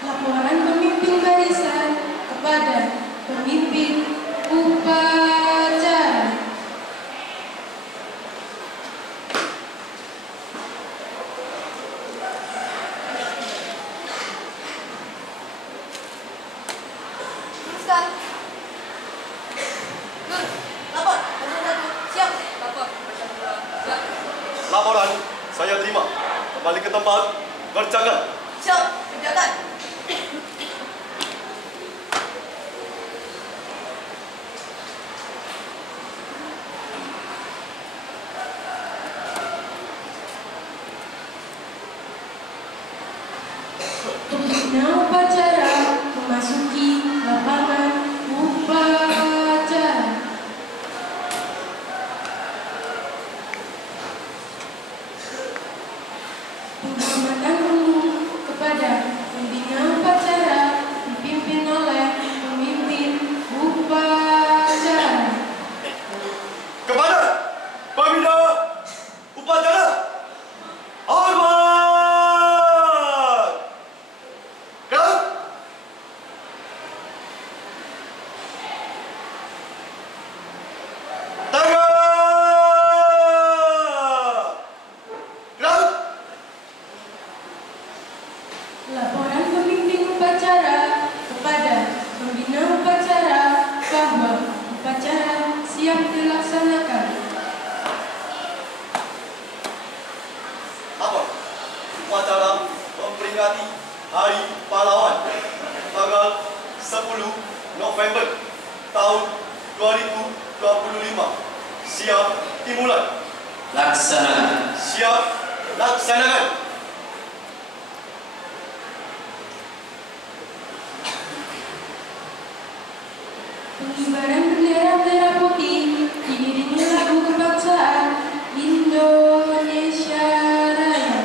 Laporan pemimpin barisan kepada pemimpin upacara. Laporan saya terima. Kembali ke tempat berjaga. Siap, kerjakan. Pembina upacara memasuki lapangan upacara. Penghormatan umum kepada pembina upacara dipimpin oleh pemimpin upacara. Kepada pembina upacara, hormat. Gerak. Tangan. Gerak. Laporan pemimpin upacara kepada pembina upacara bahwa upacara siap dilaksanakan. Apa? Upacara memperingati Hari Pahlawan tanggal 10 November tahun 2025. Siap dimulai. Laksanakan. Siap laksanakan. Pengibaran bendera merah putih diiringi lagu kebangsaan Indonesia Raya.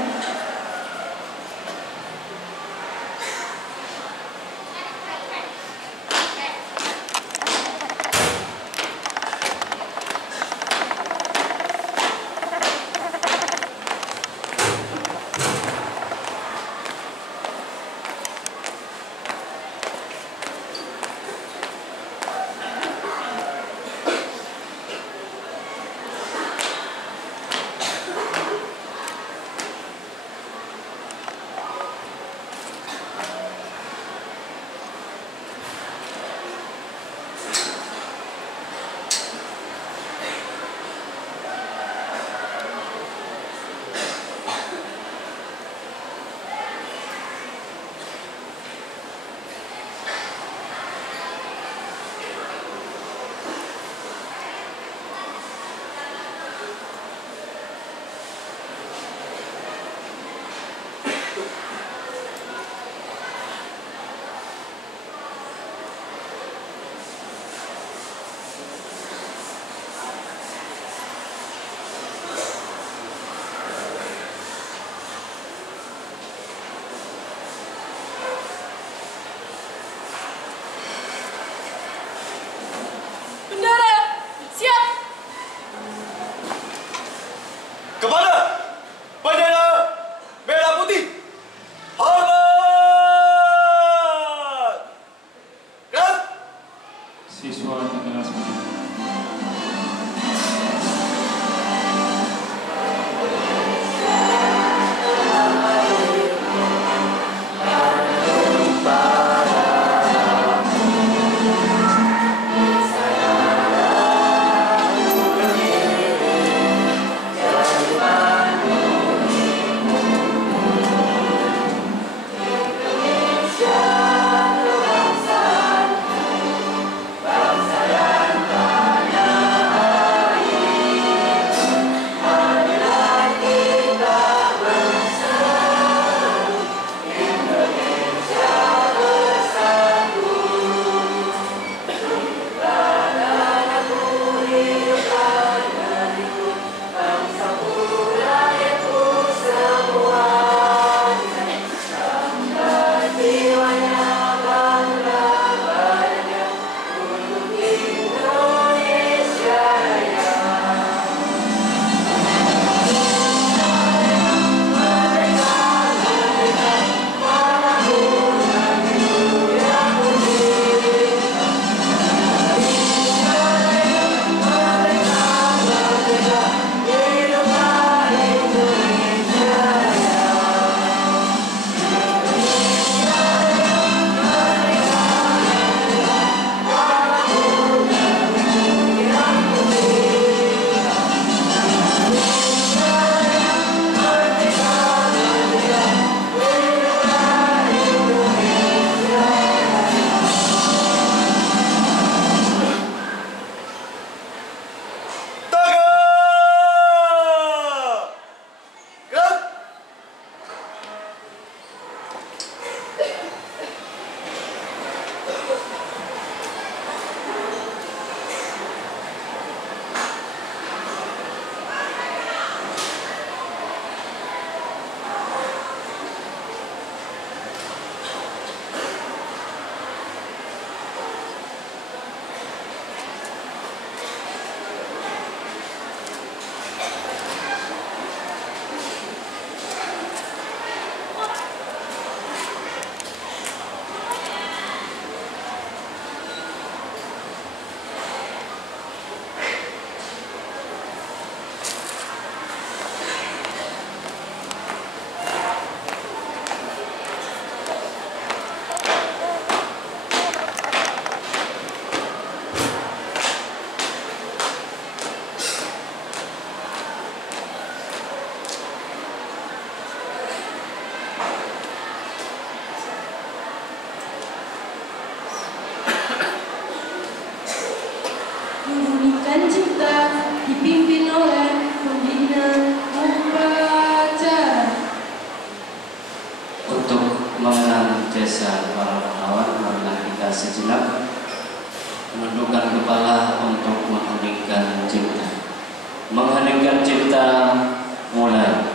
Perjalanan Cinta dipimpin oleh pembina upacara. Untuk mengenang jasa para pahlawan, marilah kita sejenak menundukkan kepala untuk mengheningkan cipta. Mengheningkan cipta, mulai.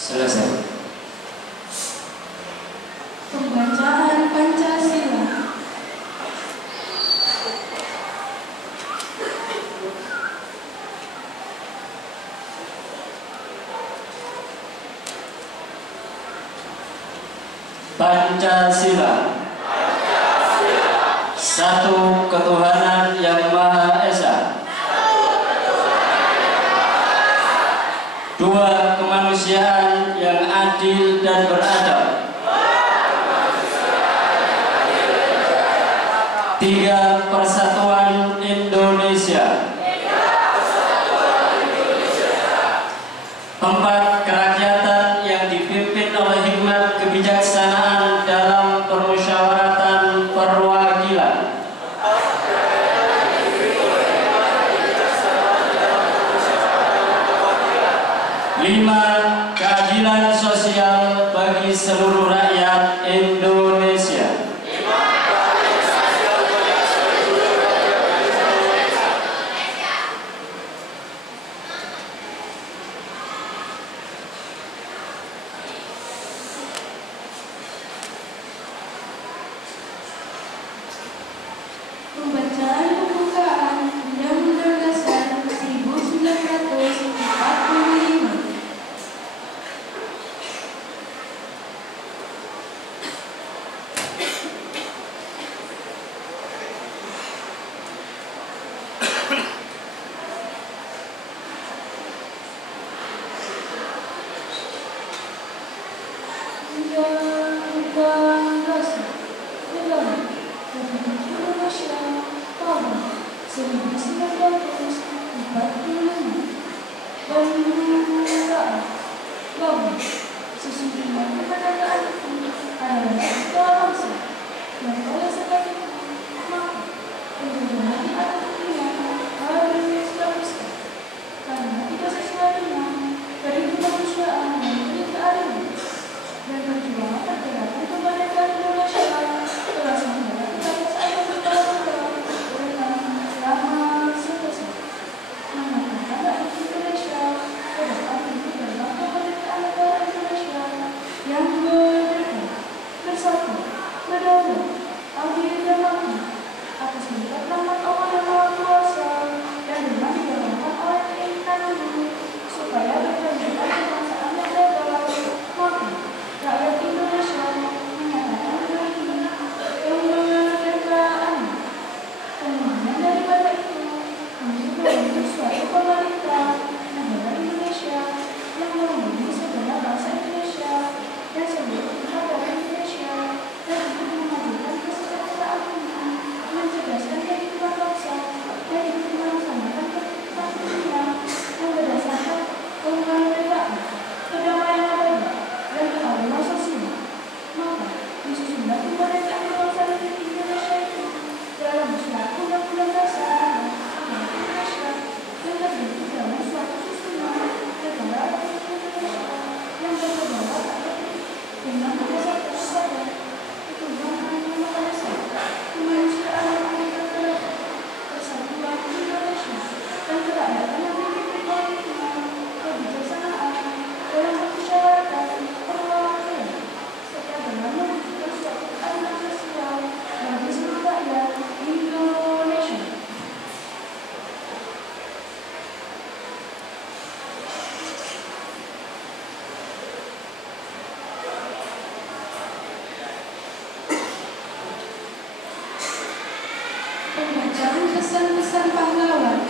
Selesai. Pembacaan Pancasila. Pancasila. Satu ketuhanan yang Maha Esa. Dua kemanusiaan yang adil dan beradab. Tiga persatuan Indonesia. Empat kerakyatan yang dipimpin oleh hikmat kebijaksanaan dalam permusyawaratan perwakilan. Lima, keadilan sosial bagi seluruh rakyat Indonesia. Pembacaan pembukaan Undang-Undang Dasar 1945. Undang-Undang Dasar Negara Republik Indonesia tahun 1945 pembukaan bahwa sesungguhnya kemerdekaan itu adalah segala bangsa dan oleh sebab itu maka penjajahan di atas dunia harus dihapuskan karena tidak sesuai dengan prinsip kemanusiaan dan prinsip keadilan. Dan perjuangan pergerakan kemerdekaan Indonesia telah sampai kepada saat yang bertahun-tahun selama selesai. Mengatakan rakyat Indonesia terdapat untuk dalam kemerdekaan negara Indonesia yang merdeka, bersatu, berdaulat, adil dan Pembacaan pesan-pesan pahlawan.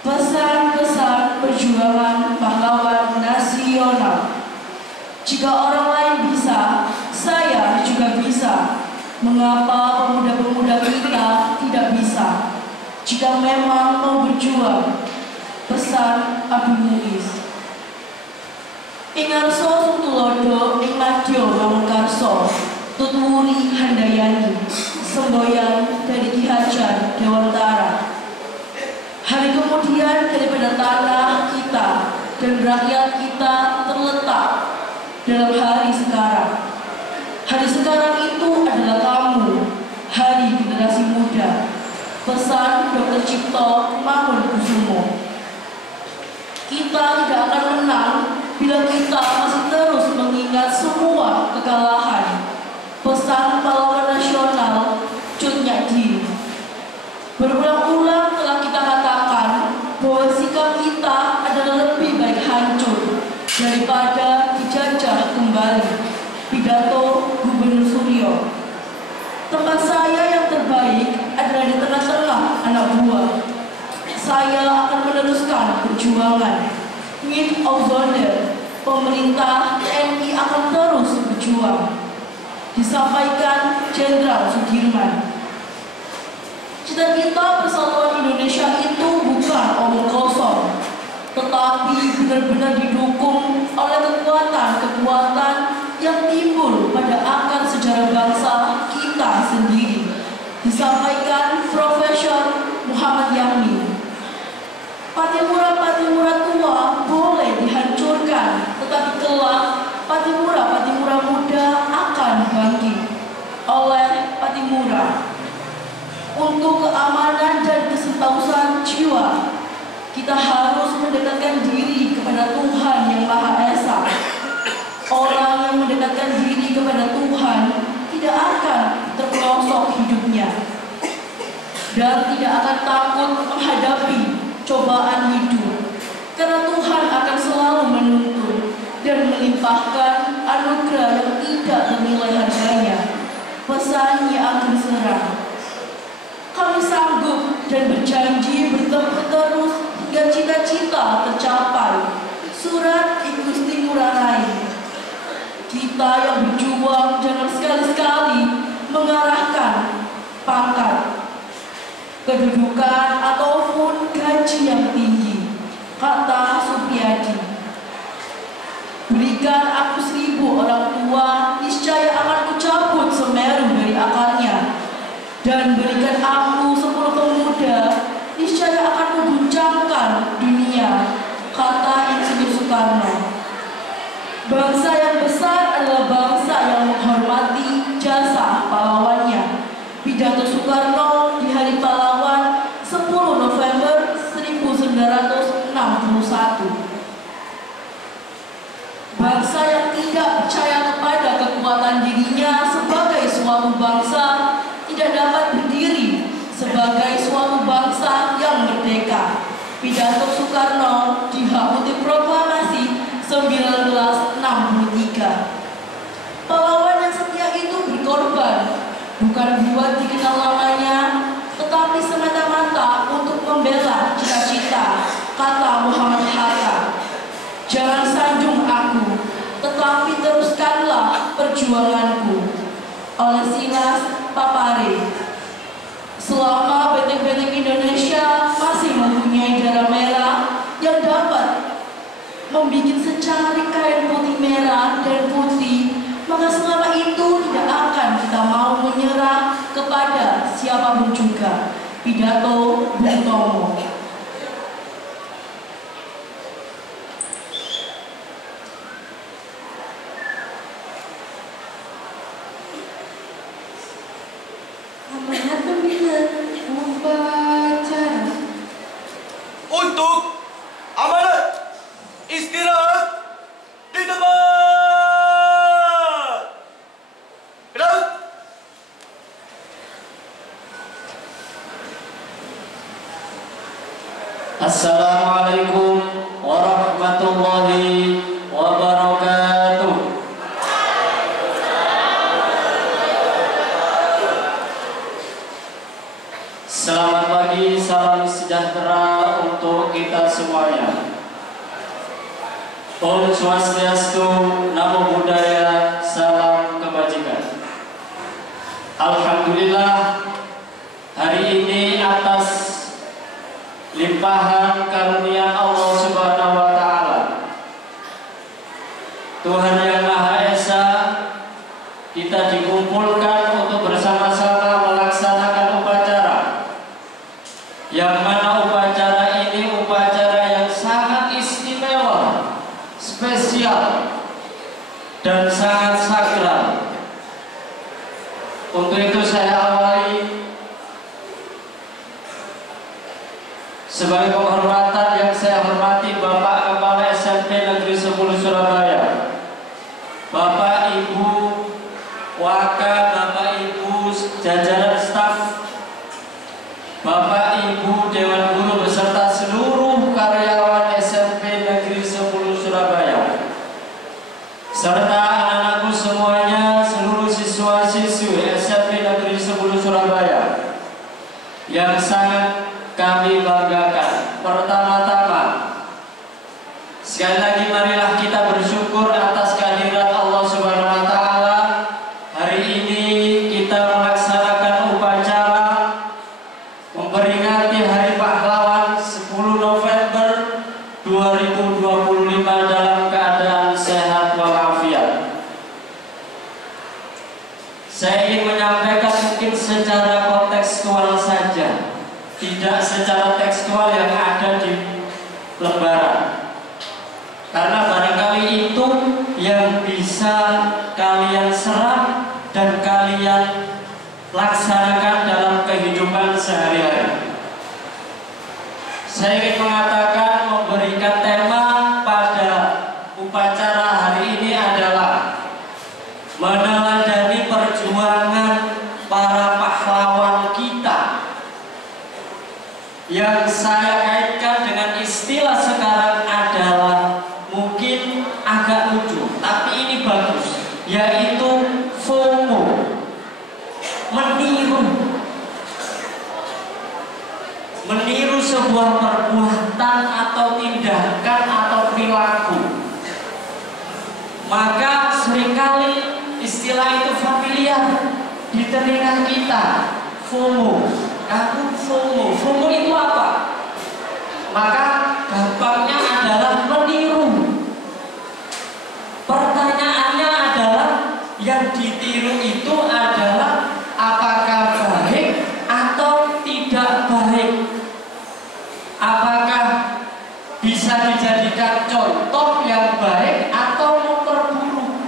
Pesan-pesan perjuangan pahlawan nasional. Jika orang lain bisa, saya juga bisa. Mengapa pemuda-pemuda kita tidak bisa? Jika memang mau berjuang. Pesan Abu Muiz. Ingarso Sutulodo ing Madya Mangunkarso, Tutwuri Handayani, semboyan dari Ki Hajar Dewantara. Hari kemudian daripada tanah kita dan rakyat kita terletak dalam hari sekarang. Hari sekarang itu adalah kamu, hari generasi muda. Pesan Dr. Cipto Mangunkusumo. Kita tidak akan menang bila kita masih terus mengingat semua kekalahan. Pesan pahlawan nasional Cut Nyak Dien. Berulang-ulang telah kita katakan bahwa sikap kita adalah lebih baik hancur daripada dijajah kembali. Pidato Gubernur Suryo. Tempat saya yang terbaik adalah di tengah-tengah anak buah. Saya akan meneruskan perjuangan. With Ozonder, pemerintah TNI akan terus berjuang. Disampaikan Jenderal Sudirman. Cita-cita persatuan Indonesia itu bukan omong kosong, tetapi benar-benar didukung oleh kekuatan-kekuatan yang timbul pada akar sejarah bangsa kita sendiri. Disampaikan Profesor Muhammad Yahmi. Patimura-patimura tua boleh dihancurkan, tetapi kelak patimura-patimura muda akan bangkit oleh Patimura. Untuk keamanan dan kesentausan jiwa, kita harus mendekatkan diri kepada Tuhan yang Maha Esa. Orang yang mendekatkan diri kepada Tuhan tidak akan terperosok hidupnya dan tidak akan takut menghadapi cobaan hidup, karena Tuhan akan selalu menuntun dan melimpahkan anugerah yang tidak ternilai harganya. Pesan Ki Ageng Serang. Kami sanggup dan berjanji bertempur terus hingga cita-cita tercapai. Surat I Gusti Ngurah Rai. Kita yang berjuang jangan sekali-sekali mengarahkan pangkat, kedudukan ataupun gaji yang tinggi, kata Supriyadi. Berikan aku 1000 orang tua, niscaya akan kucabut Semeru dari akarnya. Dan berikan aku 10 pemuda, niscaya akan mengguncangkan dunia, kata Insinyur Soekarno. Bangsa yang besar adalah bangsa yang menghormati jasa pahlawannya. Pidato Soekarno di Hari Pahlawan 10 November 1961. Bangsa yang tidak percaya kepada kekuatan dirinya sebagai suatu bangsa tidak dapat berdiri sebagai suatu bangsa yang merdeka. Pidato Soekarno di HUT Proklamasi 1963. Pahlawan yang setia itu berkorban bukan buat dikenal namanya, tetapi semata-mata untuk membela cita-cita, kata Muhammad Hatta. Jangan sanjung aku, tetapi teruskanlah perjuanganku. Oleh Silas Papare. Selama benteng-benteng Indonesia masih mempunyai darah merah yang dapat membuat secari kain putih merah dan putih, maka selama itu tidak akan kita mau menyerah kepada siapapun juga. Pidato Bung Tomo. Amanat pimpinan upacara. Untuk amanat istirahat di depan. Assalamualaikum warahmatullahi wabarakatuh. Selamat pagi, salam sejahtera untuk kita semuanya. Om Swastiastu, Namo Buddhaya, salam kebajikan. Alhamdulillah, hari ini atas limpahan karunia Allah Subhanahu wa Ta'ala, Tuhan yang Maha Esa, kita dikumpulkan untuk bersama-sama melaksanakan upacara, yang mana upacara ini upacara yang sangat istimewa, spesial, dan sangat sakral. Untuk itu saya awali sebagai penghormatan yang saya hormati Bapak Kepala SMP Negeri 10 Surabaya, Bapak Ibu Waka, Bapak Ibu jajaran staf, Bapak Ibu Dewan Guru beserta seluruh karyawan SMP Negeri 10 Surabaya, serta anak-anakku semuanya, seluruh siswa-siswi SMP Negeri 10 Surabaya yang sangat kami banggakan. Pertama-tama, sekali lagi marilah kita bersyukur atas kehadirat Allah Subhanahu wa Ta'ala. Hari ini kita melaksanakan upacara memperingati Hari Pahlawan 10 November 2025 dalam keadaan sehat walafiat. Saya ingin menyampaikan mungkin secara kontekstual saja, tidak secara tekstual yang ada di lembaran, karena barangkali itu yang bisa kalian serap dan kalian laksanakan dalam kehidupan sehari-hari. Saya ingin mengatakan, memberikan tema pada upacara hari ini adalah meneladani perjuangan para pahlawan kita, yang saya kaitkan dengan istilah sekarang adalah mungkin agak lucu, tapi ini bagus, yaitu FOMO, meniru sebuah perbuatan atau tindakan atau perilaku. Maka seringkali istilah itu familiar di telinga kita, FOMO. Kamu FOMO. FOMO itu apa? Maka gampangnya adalah meniru. Pertanyaannya adalah, yang ditiru itu adalah apakah baik atau tidak baik? Apakah bisa dijadikan contoh yang baik atau memperburuk?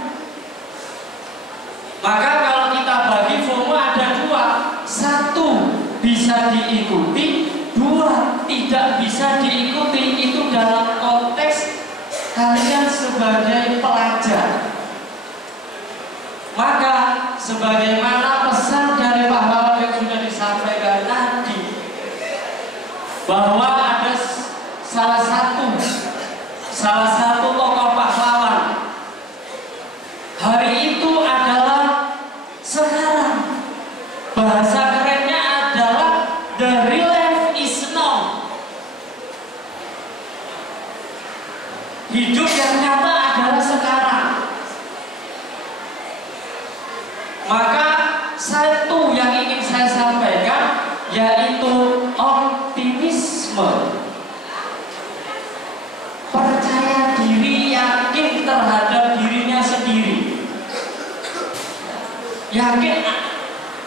Maka kalau kita bagi FOMO ada dua. Satu, bisa diikuti, dua, tidak bisa diikuti. Itu dalam konteks kalian sebagai pelajar. Maka sebagaimana pesan dari pahlawan yang sudah disampaikan tadi, bahwa ada salah satu tokoh pahlawan hari itu adalah sekarang. Bahasa kerennya adalah the real life is now. Hidup yang nyata adalah sekarang. Maka satu yang ingin saya sampaikan yaitu optimisme, percaya diri, yakin terhadap dirinya sendiri, yakin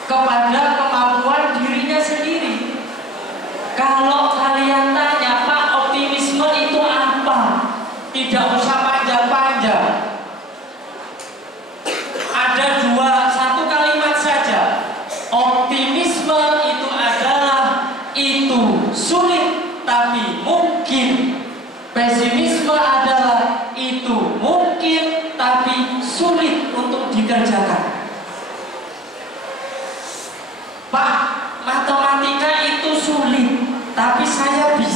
kepada kemampuan dirinya sendiri. Kalau kalian tanya, Pak, optimisme itu apa? Tidak usah panjang-panjang. Ada satu kalimat saja. Optimisme itu adalah itu sulit tapi mungkin. Pesimisme adalah itu mungkin tapi sulit untuk dikerjakan. Pak, matematika itu sulit, tapi saya bisa.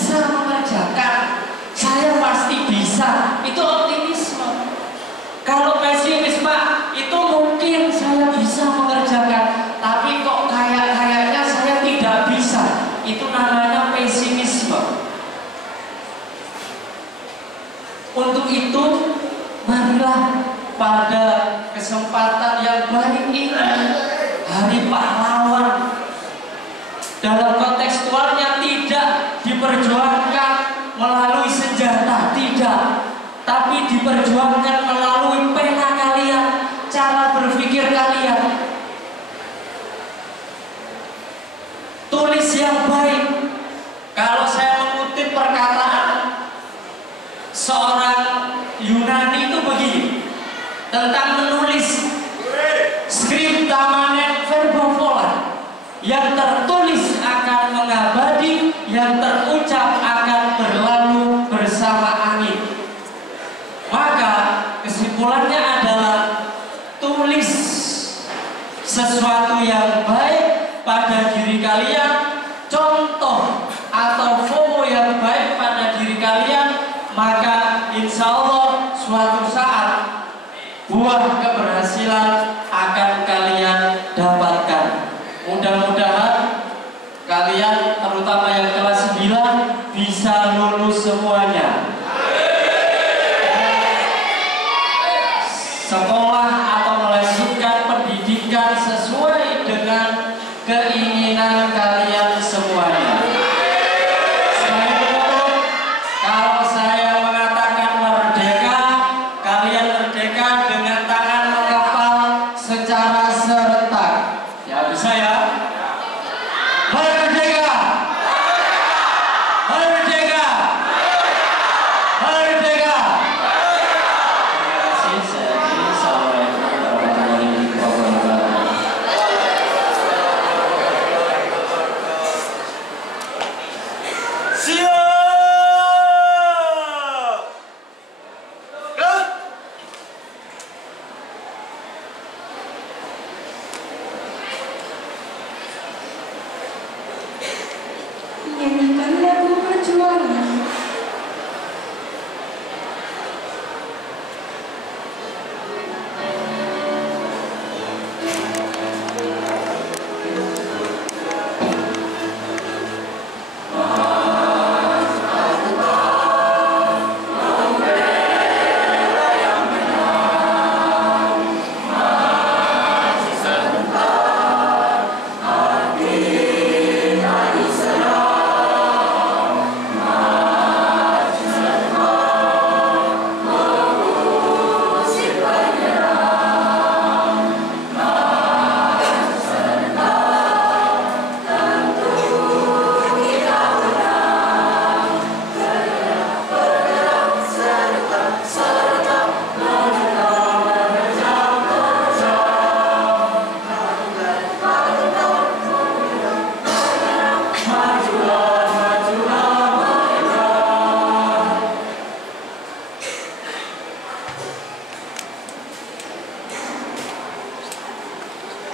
kesempatan yang baik ini, hari pahlawan, dalam kontekstualnya tidak diperjuangkan melalui senjata, tidak, tapi diperjuangkan melalui pena kalian, cara berpikir kalian. Tulis yang baik. Kalau saya mengutip perkataan seorang Yunani itu begini tentang menulis, scripta manet verba volat, yang tertulis akan mengabadi, yang terucap akan berlalu bersama angin. Maka kesimpulannya adalah tulis sesuatu yang baik pada diri kalian, contoh atau fomo yang baik pada diri kalian, maka insya Allah suatu saat buah keberhasilan akan kalian dapatkan. Mudah-mudahan kalian, terutama yang kelas 9, bisa lulus semuanya. Sekolah atau melanjutkan pendidikan sesuai dengan keinginan kalian semuanya. Selain penutup, kalau saya mengatakan merdeka, kalian merdeka dengan tangan mengepal secara serentak. Ya, bisa ya? Merdeka! Merdeka! Merdeka! Terima kasih. Saya akhiri. Assalamualaikum warahmatullahi wabarakatuh. Siap! Gerak! Nyanyikan lagu perjuangan.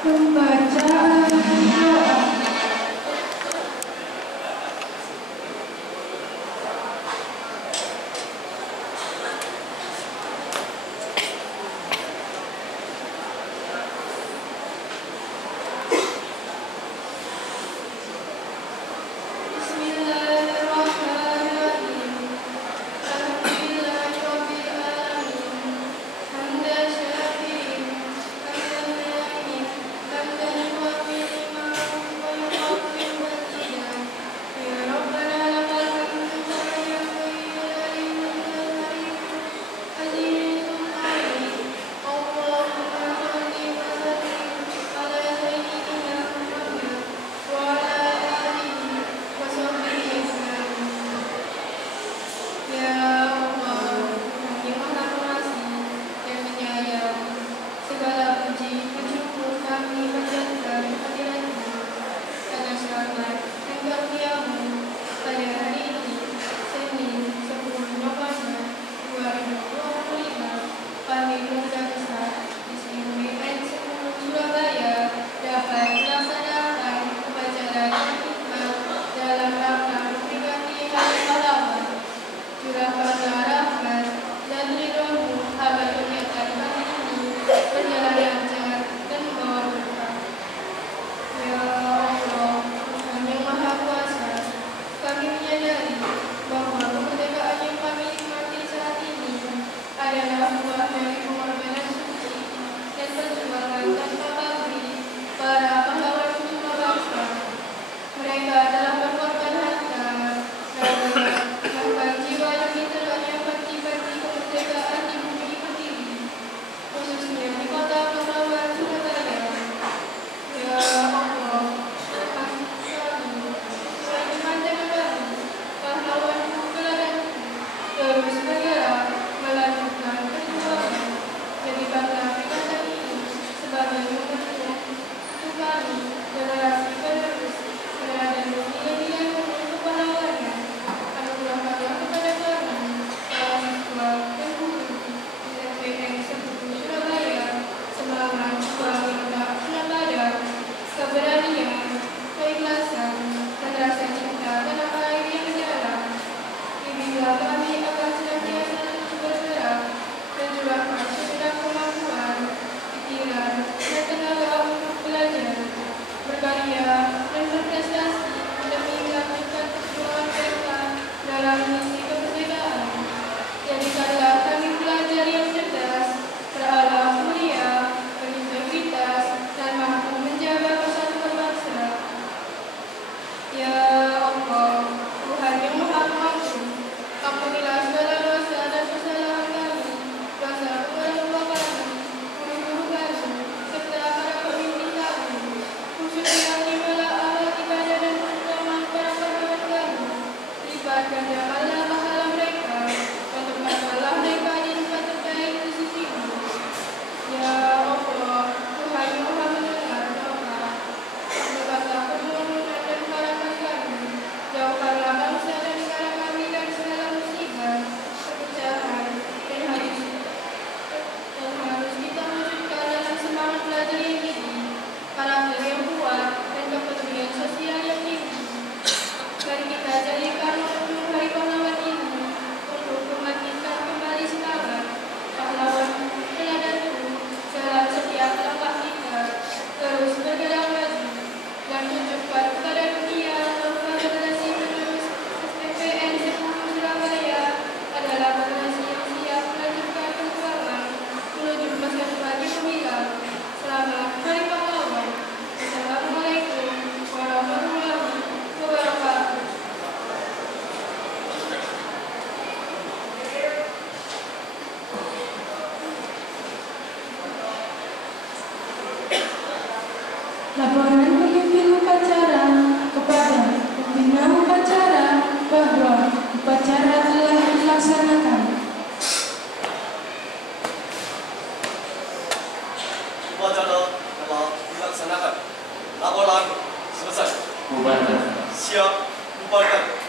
Pembacaan doa. Bismillahirrahmanirrahim. Alhamdulillahirabbil alamin. Hamdan syakirin, hamdan na'imin, hamdan dalam mengisi keberbedaan. Jadikanlah kami pelajar yang cerdas, berakhlak mulia, berintegritas, dan mampu menjaga persatuan bangsa. Ya Allah, Tuhan yang Maha Pengampun, ampunilah segala dosa dan kesalahan kami, dosa orang tua kami, guru-guru kami, serta para pemimpin kami. Khususnya terimalah amal ibadah dan pertolongan para pahlawan kami. Lipat gandakanlah pahala mereka, untuk masalah mereka di tempat terbaik di sisi-Mu. Ya Allah, Tuhan yang Maha mendengar doa, dengarlah permohonan dan harapan kami. Jauhkanlah bangsa dan negara kami dari segala musibah, perpecahan, dan harus kita wujudkan dalam semangat belajar yang gigih, karakter yang kuat, dan kepedulian sosial yang tinggi. Mari kita jadikan momentum Hari Pahlawan ini untuk membangkitkan kembali semangat pahlawan teladanku dalam setiap langkah kita, terus bergerak maju dan tunjukkan kepada dunia bahwa generasi penerus SPPN 10 Surabaya adalah generasi yang siap melanjutkan perjuangan menuju masa depan yang gemilang. Selamat Hari Pahlawan. Assalamualaikum warahmatullahi wabarakatuh. Laporan pemimpin upacara kepada pembina upacara bahwa upacara telah dilaksanakan. Upacara telah dilaksanakan. Laporan selesai. Bubarkan. Siap, bubarkan.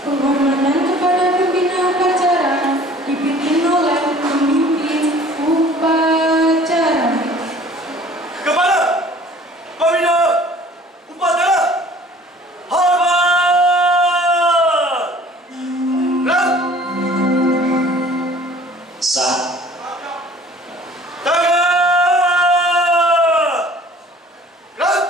Penghormatan kepada pembina upacara dipimpin oleh pemimpin upacara. Kepada pembina upacara, hormat! Gerak! Sah. Tangan! Gerak!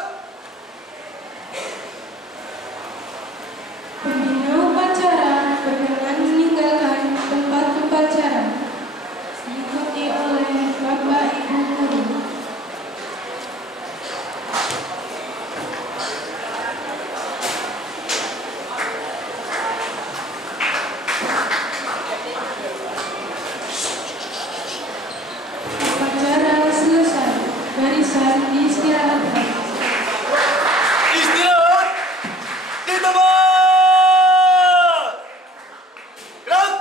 Pembina upacara berkenan meninggalkan tempat upacara, diikuti oleh Bapak Ibu Guru. Upacara selesai, barisan diistirahatkan. Istirahat di tempat! Gerak!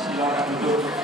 Silakan duduk.